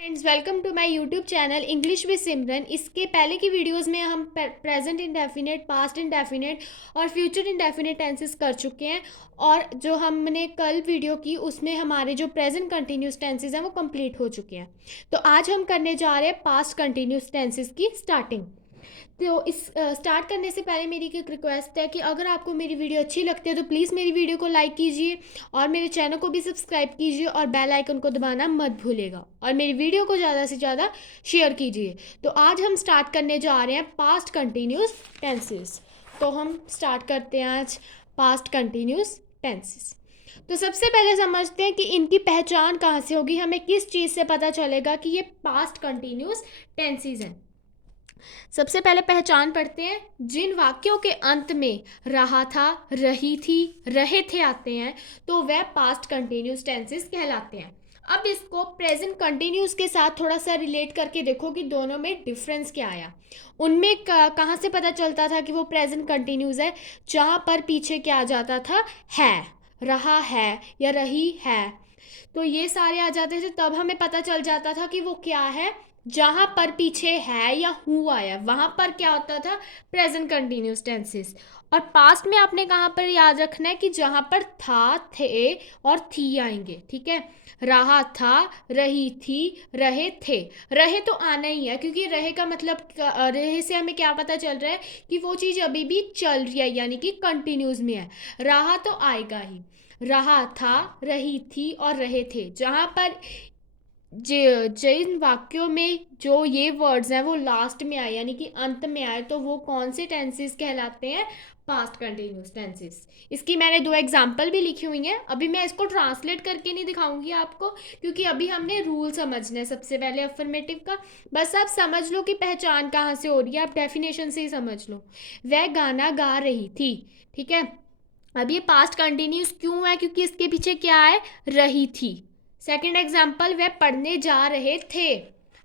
Friends, welcome to my YouTube channel English with Simran. इसके पहले की वीडियोस में हम प्रेजेंट इंडेफिनिट, पास्ट इंडेफिनिट और फ्यूचर इंडेफिनिट टेंसेस कर चुके हैं। और जो हमने कल वीडियो की उसमें हमारे जो प्रेजेंट कंटिन्यूस टेंसेस हैं वो कंप्लीट हो चुके हैं। तो आज हम करने जा रहे हैं पास्ट कंटिन्यूस टेंसेस की स्टार्टिंग। तो इस स्टार्ट करने से पहले मेरी एक रिक्वेस्ट है कि अगर आपको मेरी वीडियो अच्छी लगती है तो प्लीज़ मेरी वीडियो को लाइक कीजिए और मेरे चैनल को भी सब्सक्राइब कीजिए और बेल आइकन को दबाना मत भूलिएगा और मेरी वीडियो को ज़्यादा से ज़्यादा शेयर कीजिए। तो आज हम स्टार्ट करने जा रहे हैं पास्ट कंटिन्यूस टेंसेस। तो हम स्टार्ट करते हैं आज पास्ट कंटिन्यूस टेंसेस। तो सबसे पहले समझते हैं कि इनकी पहचान कहाँ से होगी, हमें किस चीज़ से पता चलेगा कि ये पास्ट कंटिन्यूस टेंसेस हैं। सबसे पहले पहचान पढ़ते हैं। जिन वाक्यों के अंत में रहा था, रही थी, रहे थे आते हैं तो वह पास्ट कंटिन्यूस टेंसेस कहलाते हैं। अब इसको प्रेजेंट कंटिन्यूस के साथ थोड़ा सा रिलेट करके देखो कि दोनों में डिफरेंस क्या आया। उनमें कहाँ से पता चलता था कि वो प्रेजेंट कंटिन्यूस है, जहाँ पर पीछे क्या आ जाता था, है, रहा है या रही है, तो ये सारे आ जाते थे। तब हमें पता चल जाता था कि वो क्या है। जहाँ पर पीछे है या हुआ है वहाँ पर क्या होता था, प्रेजेंट कंटिन्यूस टेंसेस। और पास्ट में आपने कहाँ पर याद रखना है कि जहाँ पर था, थे और थी आएंगे। ठीक है, रहा था, रही थी, रहे थे। रहे तो आना ही है क्योंकि रहे का मतलब, रहे से हमें क्या पता चल रहा है कि वो चीज़ अभी भी चल रही है, यानी कि कंटिन्यूस में है। रहा तो आएगा ही। रहा था, रही थी और रहे थे। जहाँ पर जिन वाक्यों में जो ये वर्ड्स हैं वो लास्ट में आए यानी कि अंत में आए तो वो कौन से टेंसेस कहलाते हैं, पास्ट कंटिन्यूस टेंसेस। इसकी मैंने 2 एग्जांपल भी लिखी हुई हैं। अभी मैं इसको ट्रांसलेट करके नहीं दिखाऊंगी आपको क्योंकि अभी हमने रूल समझना है सबसे पहले अफर्मेटिव का। बस आप समझ लो कि पहचान कहाँ से हो रही है, आप डेफिनेशन से ही समझ लो। वह गाना गा रही थी। ठीक है, अब ये पास्ट कंटिन्यूस क्यों है, क्योंकि इसके पीछे क्या है, रही थी। सेकंड एग्जाम्पल, वह पढ़ने जा रहे थे।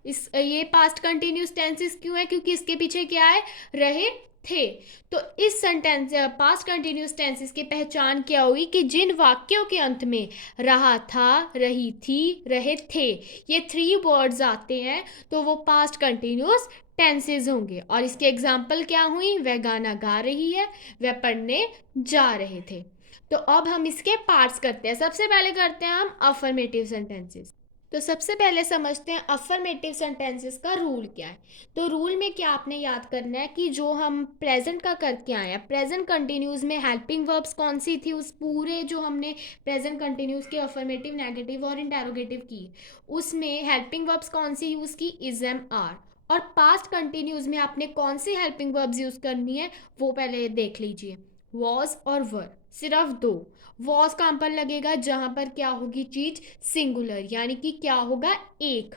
इस ये पास्ट कंटिन्यूस टेंसेस क्यों है, क्योंकि इसके पीछे क्या है, रहे थे। तो इस सेंटेंस पास्ट कंटिन्यूस टेंसेस की पहचान क्या हुई कि जिन वाक्यों के अंत में रहा था, रही थी, रहे थे, ये 3 वर्ड्स आते हैं तो वो पास्ट कंटिन्यूस टेंसेस होंगे। और इसके एग्जाम्पल क्या हुई, वह गाना गा रही है, वह पढ़ने जा रहे थे। तो अब हम इसके पार्ट्स करते हैं। सबसे पहले करते हैं हम अफर्मेटिव सेंटेंसेस। तो सबसे पहले समझते हैं अफर्मेटिव सेंटेंसेस का रूल क्या है। तो रूल में क्या आपने याद करना है कि जो हम प्रेजेंट का करके आए हैं, प्रेजेंट कंटिन्यूस में हेल्पिंग वर्ब्स कौन सी थी, उस पूरे जो हमने प्रेजेंट कंटिन्यूस के अफर्मेटिव, नेगेटिव और इंटेरोगेटिव की, उसमें हेल्पिंग वर्ब्स कौन सी यूज़ की, इज, एम, आर। और पास्ट कंटिन्यूस में आपने कौन सी हेल्पिंग वर्ब्स यूज़ करनी है वो पहले देख लीजिए। वॉज और वर, सिर्फ 2। वॉज कहाँ पर लगेगा, जहाँ पर क्या होगी चीज सिंगुलर, यानी कि क्या होगा, एक।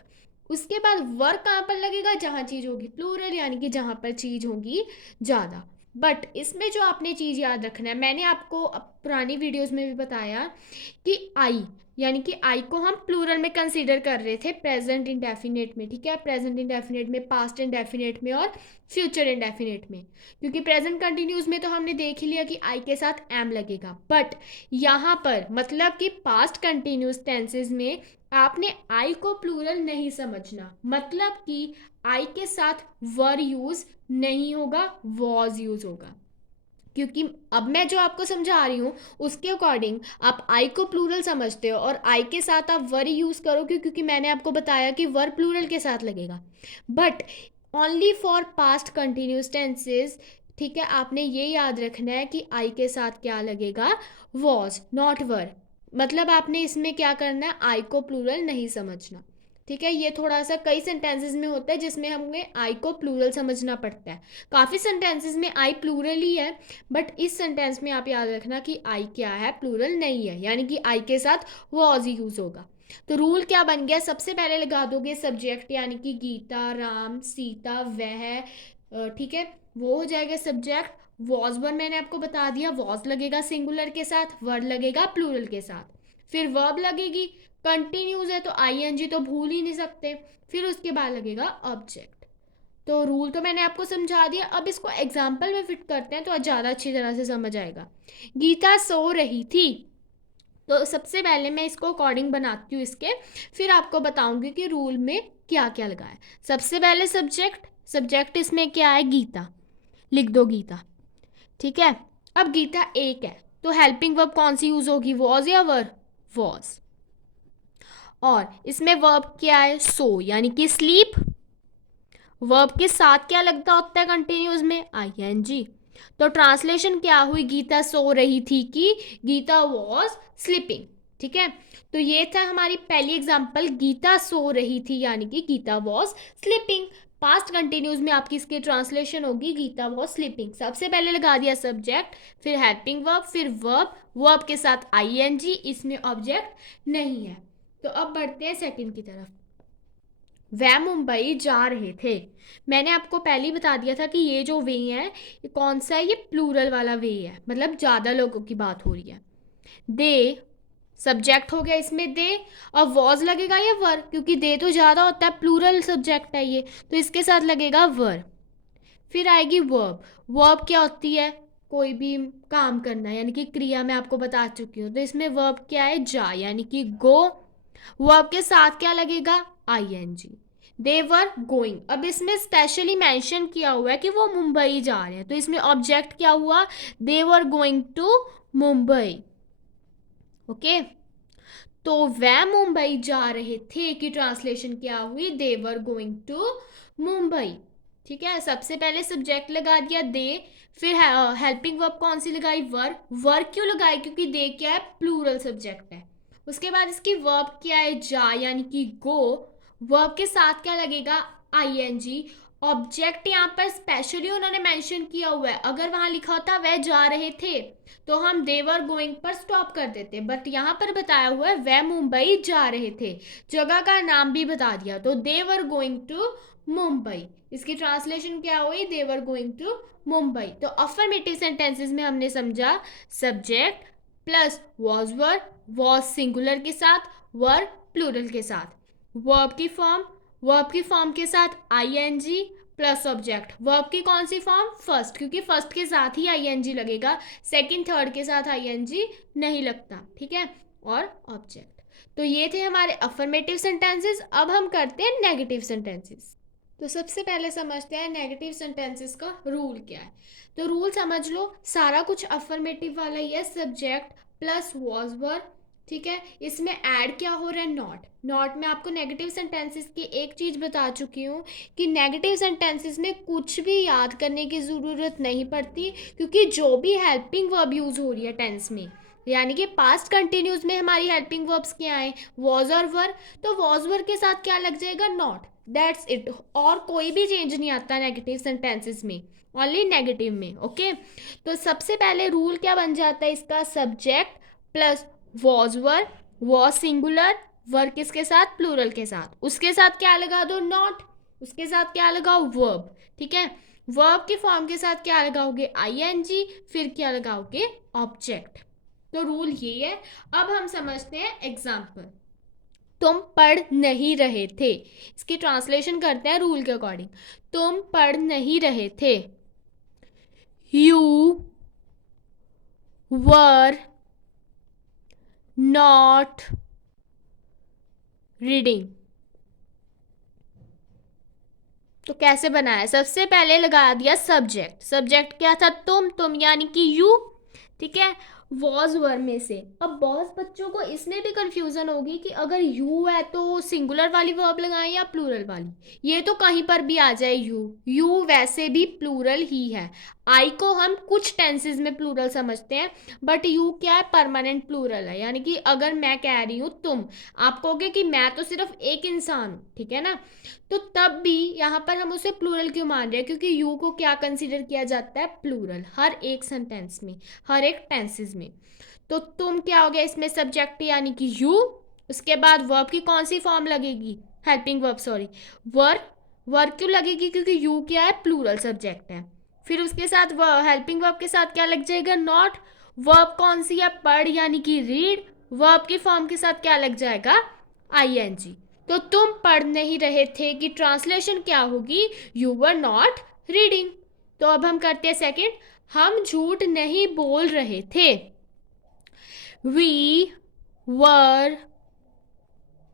उसके बाद वर कहाँ पर लगेगा, जहाँ चीज होगी प्लूरल, यानी कि जहाँ पर चीज होगी ज़्यादा। बट इसमें जो आपने चीज़ याद रखना है, मैंने आपको पुरानी वीडियोस में भी बताया कि आई, यानी कि आई को हम प्लूरल में कंसीडर कर रहे थे प्रेजेंट इंडेफिनेट में। ठीक है, प्रेजेंट इंडेफिनेट में, पास्ट इंडेफिनेट में और फ्यूचर इंडेफिनेट में। क्योंकि प्रेजेंट कंटिन्यूस में तो हमने देख ही लिया कि आई के साथ एम लगेगा। बट यहाँ पर मतलब कि पास्ट कंटिन्यूस टेंसेस में आपने आई को प्लूरल नहीं समझना, मतलब कि आई के साथ वर यूज नहीं होगा, वॉज यूज होगा। क्योंकि अब मैं जो आपको समझा रही हूँ उसके अकॉर्डिंग आप आई को प्लूरल समझते हो और आई के साथ आप वर यूज़ करोगे क्योंकि मैंने आपको बताया कि वर प्लूरल के साथ लगेगा। But only for past continuous tenses, ठीक है, आपने ये याद रखना है कि आई के साथ क्या लगेगा, वॉज, नॉट वर। मतलब आपने इसमें क्या करना है, आई को प्लूरल नहीं समझना। ठीक है, ये थोड़ा सा कई सेंटेंसेस में होता है जिसमें हमें आई को प्लूरल समझना पड़ता है। काफ़ी सेंटेंसेस में आई प्लूरल ही है, बट इस सेंटेंस में आप याद रखना कि आई क्या है, प्लूरल नहीं है, यानी कि आई के साथ वॉज यूज होगा। तो रूल क्या बन गया, सबसे पहले लगा दोगे सब्जेक्ट, यानी कि गीता, राम, सीता, वह। ठीक है, वो हो जाएगा सब्जेक्ट। वॉज वर मैंने आपको बता दिया, वॉज लगेगा सिंगुलर के साथ, वर्ड लगेगा प्लूरल के साथ। फिर वर्ब लगेगी, कंटिन्यूज है तो आईएनजी तो भूल ही नहीं सकते। फिर उसके बाद लगेगा ऑब्जेक्ट। तो रूल तो मैंने आपको समझा दिया, अब इसको एग्जाम्पल में फिट करते हैं तो ज़्यादा अच्छी तरह से समझ आएगा। गीता सो रही थी। तो सबसे पहले मैं इसको अकॉर्डिंग बनाती हूँ इसके, फिर आपको बताऊंगी कि रूल में क्या क्या लगा है। सबसे पहले सब्जेक्ट, सब्जेक्ट इसमें क्या है, गीता, लिख दो गीता, ठीक है। अब गीता एक है तो हेल्पिंग वर्ब कौन सी यूज होगी, वॉज या वर, वॉज। और इसमें वर्ब क्या है, सो यानी कि स्लीप। वर्ब के साथ क्या लगता होता है कंटिन्यूस में, आईएनजी। तो ट्रांसलेशन क्या हुई, गीता सो रही थी कि गीता वॉज स्लीपिंग, ठीक है। तो ये था हमारी पहली एग्जांपल, गीता सो रही थी यानी कि Gita was sleeping. Past continuous में आपकी इसकी ट्रांसलेशन होगी गीता वॉज स्लीपिंग। सबसे पहले लगा दिया सब्जेक्ट, फिर हेल्पिंग वर्ब, फिर वर्ब, वर्ब के साथ आईएनजी, इसमें ऑब्जेक्ट नहीं है। तो अब बढ़ते हैं सेकंड की तरफ। वह मुंबई जा रहे थे। मैंने आपको पहले ही बता दिया था कि ये जो वे है ये कौन सा है, ये प्लूरल वाला वे है, मतलब ज़्यादा लोगों की बात हो रही है। दे सब्जेक्ट हो गया इसमें दे, और वॉज लगेगा या वर, क्योंकि दे तो ज़्यादा होता है, प्लूरल सब्जेक्ट है ये, तो इसके साथ लगेगा वर। फिर आएगी वर्ब। वर्ब क्या होती है, कोई भी काम करना, यानी कि क्रिया मैं आपको बता चुकी हूँ। तो इसमें वर्ब क्या है, जा यानी कि गो। वर्ब के साथ क्या लगेगा, आईएनजी। They were going. अब इसमें स्पेशली मेंशन किया हुआ है कि वो मुंबई जा रहे हैं, तो इसमें ऑब्जेक्ट क्या हुआ, they were going to Mumbai, okay. तो वह मुंबई जा रहे थे की ट्रांसलेशन क्या हुई, दे वर गोइंग टू मुंबई, ठीक है। सबसे पहले सब्जेक्ट लगा दिया दे, फिर हेल्पिंग वर्ब कौन सी लगाई, वर। वर क्यों लगाई, क्योंकि दे क्या है, प्लूरल सब्जेक्ट है। उसके बाद इसकी वर्ब क्या है, जा यानी कि गो। वर्ब के साथ क्या लगेगा, आईएनजी। ऑब्जेक्ट यहाँ पर स्पेशली उन्होंने मेंशन किया हुआ है, अगर वहां लिखा होता वह जा रहे थे तो हम देवर गोइंग पर स्टॉप कर देते, बट यहाँ पर बताया हुआ है वह मुंबई जा रहे थे, जगह का नाम भी बता दिया, तो देवर गोइंग टू मुंबई। इसकी ट्रांसलेशन क्या हुई, देवर गोइंग टू मुंबई। तो अफर्मेटिव सेंटेंसेस में हमने समझा subject plus was were, was singular के साथ, वर प्लूरल के साथ। वर्ब की फॉर्म, वर्ब की फॉर्म के साथ आईएनजी प्लस ऑब्जेक्ट। वर्ब की कौन सी फॉर्म, फर्स्ट, क्योंकि फर्स्ट के साथ ही आईएनजी लगेगा, सेकंड थर्ड के साथ आईएनजी नहीं लगता, ठीक है। और ऑब्जेक्ट। तो ये थे हमारे अफर्मेटिव सेंटेंसेस। अब हम करते हैं नेगेटिव सेंटेंसेस। तो सबसे पहले समझते हैं नेगेटिव सेंटेंसेस का रूल क्या है। तो रूल समझ लो, सारा कुछ अफर्मेटिव वाला ही है, सब्जेक्ट प्लस वॉज वर, ठीक है। इसमें ऐड क्या हो रहा है, नॉट। नॉट में आपको नेगेटिव सेंटेंसेस की एक चीज़ बता चुकी हूँ कि नेगेटिव सेंटेंसेस में कुछ भी याद करने की ज़रूरत नहीं पड़ती, क्योंकि जो भी हेल्पिंग वर्ब यूज़ हो रही है टेंस में, यानी कि पास्ट कंटिन्यूस में हमारी हेल्पिंग वर्ब्स क्या आए, वॉज और वर, तो वॉज वर के साथ क्या लग जाएगा, नॉट, दैट्स इट। और कोई भी चेंज नहीं आता नेगेटिव सेंटेंसेस में, ओनली नेगेटिव में, ओके। तो सबसे पहले रूल क्या बन जाता है इसका, subject plus was were, was singular, were किसके साथ, प्लूरल के साथ, उसके साथ क्या लगा दो, नॉट, उसके साथ क्या लगाओ, वर्ब, ठीक है। वर्ब की फॉर्म के साथ क्या लगाओगे, आईएनजी, फिर क्या लगाओगे, ऑब्जेक्ट। तो रूल ये है। अब हम समझते हैं एग्जाम्पल। तुम पढ़ नहीं रहे थे, इसकी ट्रांसलेशन करते हैं रूल के अकॉर्डिंग। तुम पढ़ नहीं रहे थे, यू वर नॉट रीडिंग। तो कैसे बनाया, सबसे पहले लगा दिया सब्जेक्ट। सब्जेक्ट क्या था, तुम यानी कि यू, ठीक है। वॉज वर में से, अब बहुत बच्चों को इसमें भी कंफ्यूजन होगी कि अगर यू है तो सिंगुलर वाली वर्ब लगाएं या प्लूरल वाली, ये तो कहीं पर भी आ जाए यू, यू वैसे भी प्लूरल ही है। आई को हम कुछ टेंसेस में प्लूरल समझते हैं, बट यू क्या है, परमानेंट प्लूरल है, यानी कि अगर मैं कह रही हूँ तुम, आप कहोगे कि मैं तो सिर्फ एक इंसान हूँ, ठीक है ना, तो तब भी यहाँ पर हम उसे प्लूरल क्यों मान रहे हैं, क्योंकि यू को क्या कंसीडर किया जाता है, प्लूरल, हर एक सेंटेंस में, हर एक टेंसेस में। तो तुम क्या हो गया इसमें, सब्जेक्ट यानी कि यू, उसके बाद वर्ब की कौन सी फॉर्म लगेगी, helping verb, sorry, verb. Verb क्यों लगेगी, क्योंकि यू क्या है, प्लूरल सब्जेक्ट है। फिर उसके साथ हेल्पिंग वर्ब के साथ क्या लग जाएगा, नॉट। वर्ब कौन सी है, पढ़ यानी कि रीड, वर्ब की फॉर्म के साथ क्या लग जाएगा, आईएनजी। तो तुम पढ़ नहीं रहे थे कि ट्रांसलेशन क्या होगी, यू वर नॉट रीडिंग। तो अब हम करते हैं सेकंड, हम झूठ नहीं बोल रहे थे, we were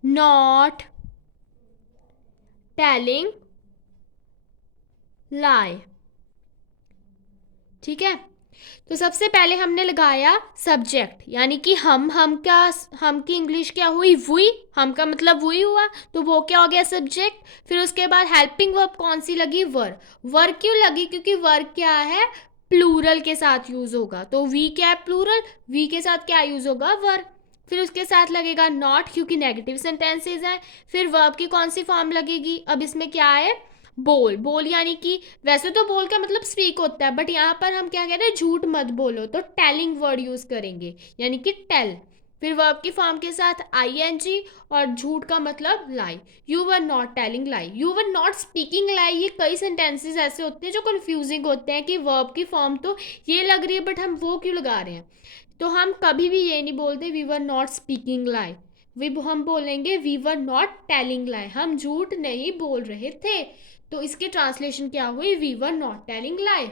not telling lie. ठीक है, तो सबसे पहले हमने लगाया सब्जेक्ट, यानी कि हम की इंग्लिश क्या हुई, वुई, हम का मतलब वुई हुआ, तो वो क्या हो गया, सब्जेक्ट। फिर उसके बाद हेल्पिंग वर्ब कौन सी लगी, वर क्यों लगी, क्योंकि वर क्या है, प्लूरल के साथ यूज होगा, तो वी क्या है, प्लूरल, वी के साथ क्या यूज होगा, वर। फिर उसके साथ लगेगा नॉट, क्योंकि नेगेटिव सेंटेंसेज है। फिर वर्ब की कौन सी फॉर्म लगेगी, अब इसमें क्या है, बोल यानी कि वैसे तो बोल का मतलब स्पीक होता है, बट यहाँ पर हम क्या कह रहे हैं, झूठ मत बोलो, तो टेलिंग वर्ड यूज करेंगे, यानी कि टेल। फिर वर्ब की फॉर्म के साथ आईएनजी, और झूठ का मतलब lie. You were not telling lie, you were not speaking lie. ये कई सेंटेंसेस ऐसे होते हैं जो कंफ्यूजिंग होते हैं कि वर्ब की फॉर्म तो ये लग रही है, बट हम वो क्यों लगा रहे हैं। तो हम कभी भी ये नहीं बोलते we were not speaking lie, हम बोलेंगे we were not telling lie, हम झूठ नहीं बोल रहे थे। तो इसकी ट्रांसलेशन क्या हुई, we were not telling lie.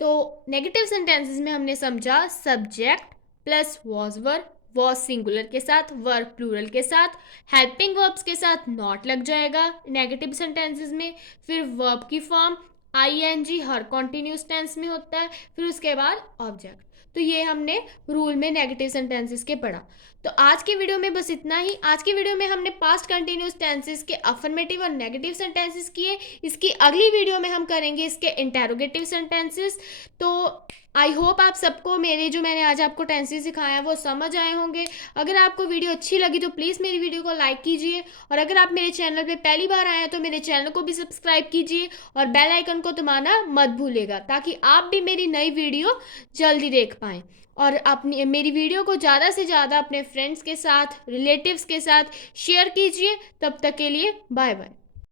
तो नेगेटिव सेंटेंसेस में हमने समझा सब्जेक्ट प्लस वॉज सिंगुलर के साथ, वर्ब प्लूरल के साथ, हेल्पिंग वर्ब्स के साथ नॉट लग जाएगा नेगेटिव सेंटेंसेस में। फिर वर्ब की फॉर्म आईएनजी हर कॉन्टिन्यूस टेंस में होता है। फिर उसके बाद ऑब्जेक्ट। तो ये हमने रूल में नेगेटिव सेंटेंसेस के पढ़ा। तो आज की वीडियो में बस इतना ही। आज की वीडियो में हमने पास्ट कंटिन्यूस टेंसेस के अफर्मेटिव और नेगेटिव सेंटेंसेस किए। इसकी अगली वीडियो में हम करेंगे इसके इंटेरोगेटिव सेंटेंसेस। तो आई होप आप सबको मेरे जो मैंने आज आपको टेंसेस सिखाए हैं वो समझ आए होंगे। अगर आपको वीडियो अच्छी लगी तो प्लीज़ मेरी वीडियो को लाइक कीजिए, और अगर आप मेरे चैनल पे पहली बार आए हैं तो मेरे चैनल को भी सब्सक्राइब कीजिए, और बेल आइकन को दबाना मत भूलिएगा, ताकि आप भी मेरी नई वीडियो जल्दी देख पाएँ। और अपनी मेरी वीडियो को ज़्यादा से ज़्यादा अपने फ्रेंड्स के साथ, रिलेटिव्स के साथ शेयर कीजिए। तब तक के लिए बाय बाय।